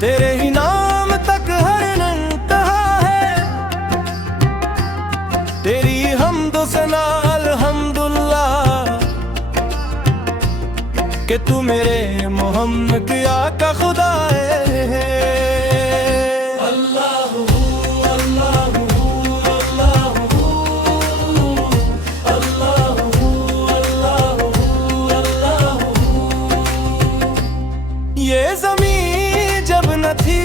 तेरे ही नाम तक हर इंतहा है, तेरी हम्दो सना अल्हम्दुलिल्लाह कि तू मेरे मोहम्मद आका खुदा है। ये ज़मीं जब न थी,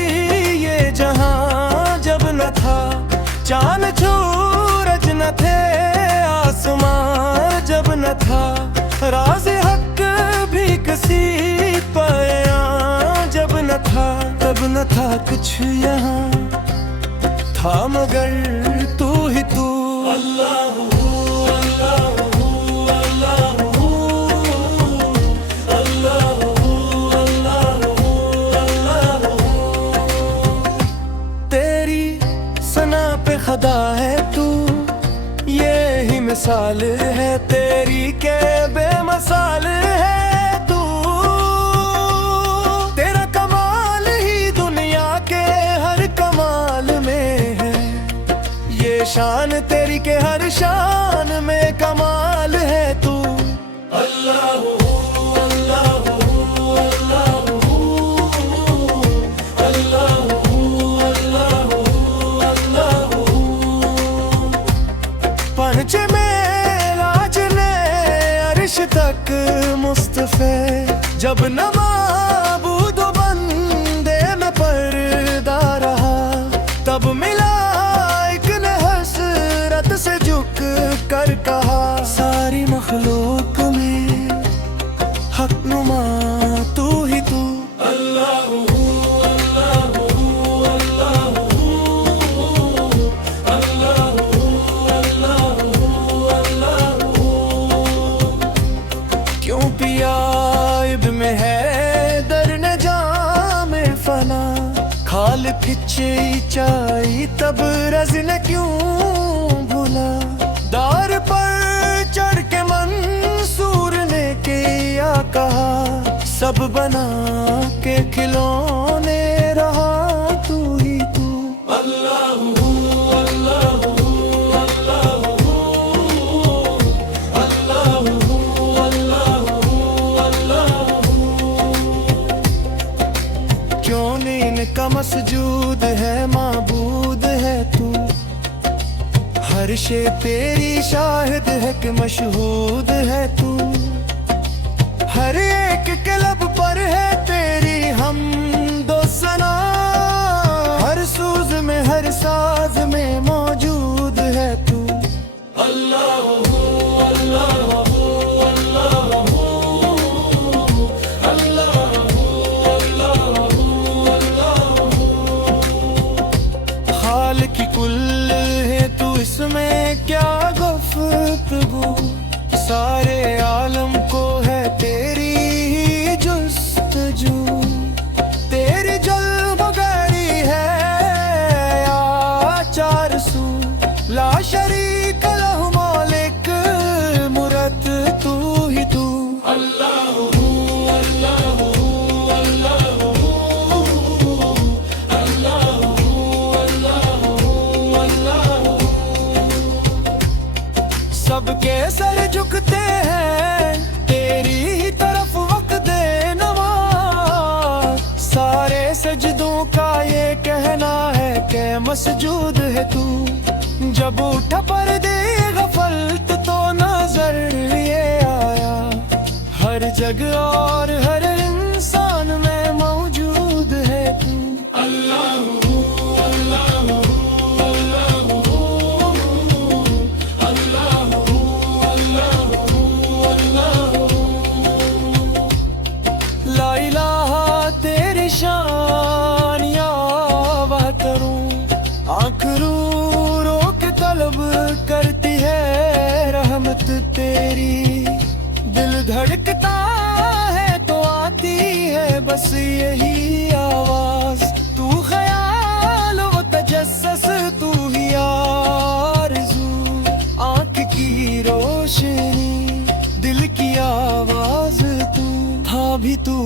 ये जहां जब न था, चांद सूरज न थे, आसमान जब न था, राज़ हक भी किसी बयां जब न था, तब न था कुछ यहाँ, था मगर तू ही तू। अल्लाह खुदा है तू, ये ही मिसाल है तेरी के बेमिसाल है तू। तेरा कमाल ही दुनिया के हर कमाल में है, ये शान तेरी के हर शान में कमाल है तू। अल्लाह पंचे में लाजने अर्श तक मुस्तफे, जब न माबूद बंदे में पर्दा रहा, तब मिला एक ने हसरत से झुक कर कहा, सारी मखलूक में हक नुमा तू ही तू। में है दर न जामे फना, खाल फिचे चाई तब रज न क्यों भूला, दार पर चढ़ के मंसूर ने किया कहा, सब बना के खिलौने रहा तू ही तू। अल्लाह का मसजूद है, माबूद है तू, हर शे तेरी शाहिद है कि मशहूद है तू, हर एक के लब पर है तेरी हमदो सना, हर सूज में हर साज में मौजूद है तू। अल्लाह की कुल है तू, इसमें क्या गुफ्तगू, सारे आलम को है तेरी ही जुस्तजू, तेरी जलवगरी है या चार सू, ला शरीक लहु मालिक मुरत तू ही तू। अल्लाह सबके सर झुकते हैं तेरी ही तरफ वक्त दे नवाज, सारे सजदों का ये कहना है कि मसजूद है तू, जब उठा पर्दे गफलत तो नजर ये आया, हर जगह और हर इंसान में मौजूद है तू। अल्लाह शान या वाह करूं, आँख रू रो के तलब करती है रहमत तेरी, दिल धड़कता है तो आती है बस यही आवाज, तू ख्याल व तजस्सुस तू ही आरज़ू, आँख की रोशनी दिल की आवाज तू, था भी तू।